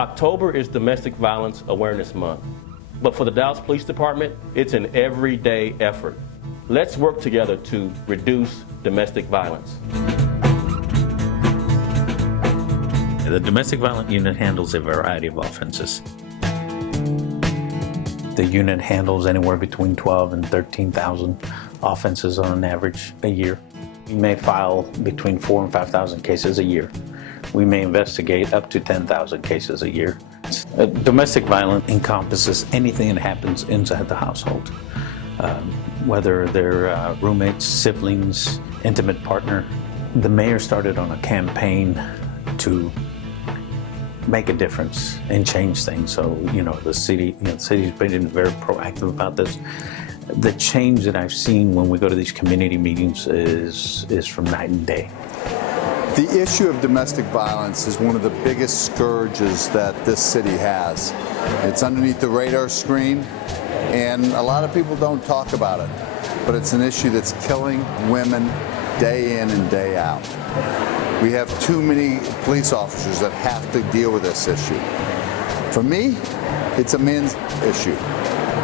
October is Domestic Violence Awareness Month, but for the Dallas Police Department, it's an everyday effort. Let's work together to reduce domestic violence. The Domestic Violence Unit handles a variety of offenses. The unit handles anywhere between 12 and 13,000 offenses on an average a year. We may file between 4,000 and 5,000 cases a year. We may investigate up to 10,000 cases a year. Domestic violence encompasses anything that happens inside the household, whether they're roommates, siblings, intimate partner. The mayor started on a campaign to make a difference and change things. So, the city's been very proactive about this. The change that I've seen when we go to these community meetings is from night and day. The issue of domestic violence is one of the biggest scourges that this city has. It's underneath the radar screen, and a lot of people don't talk about it, but it's an issue that's killing women day in and day out. We have too many police officers that have to deal with this issue. For me, it's a men's issue.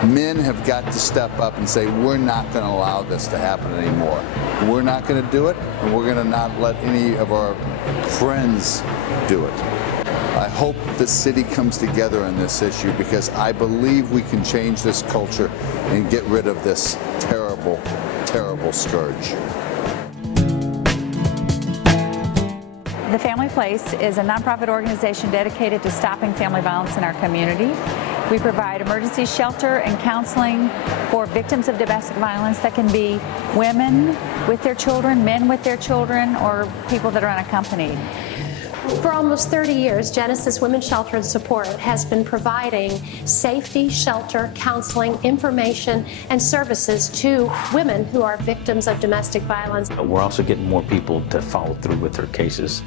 Men have got to step up and say, we're not going to allow this to happen anymore. We're not going to do it, and we're going to not let any of our friends do it. I hope the city comes together on this issue because I believe we can change this culture and get rid of this terrible, terrible scourge. The Family Place is a nonprofit organization dedicated to stopping family violence in our community. We provide emergency shelter and counseling for victims of domestic violence. That can be women with their children, men with their children, or people that are unaccompanied. For almost 30 years, Genesis Women's Shelter and Support has been providing safety, shelter, counseling, information, and services to women who are victims of domestic violence. We're also getting more people to follow through with their cases.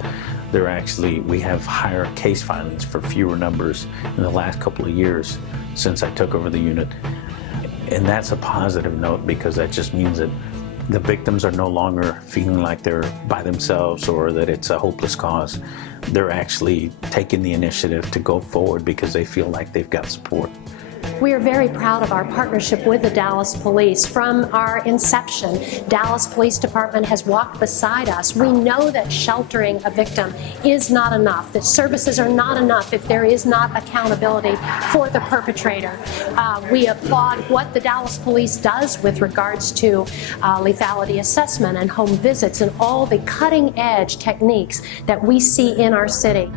We have higher case filings for fewer numbers in the last couple of years since I took over the unit. And that's a positive note because that just means that the victims are no longer feeling like they're by themselves or that it's a hopeless cause. They're actually taking the initiative to go forward because they feel like they've got support. We are very proud of our partnership with the Dallas Police. From our inception, Dallas Police Department has walked beside us. We know that sheltering a victim is not enough, that services are not enough if there is not accountability for the perpetrator. We applaud what the Dallas Police does with regards to lethality assessment and home visits and all the cutting-edge techniques that we see in our city.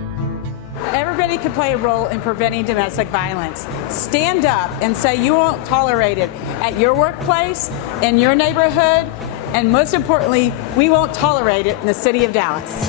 Everybody can play a role in preventing domestic violence. Stand up and say you won't tolerate it at your workplace, in your neighborhood, and most importantly, we won't tolerate it in the city of Dallas.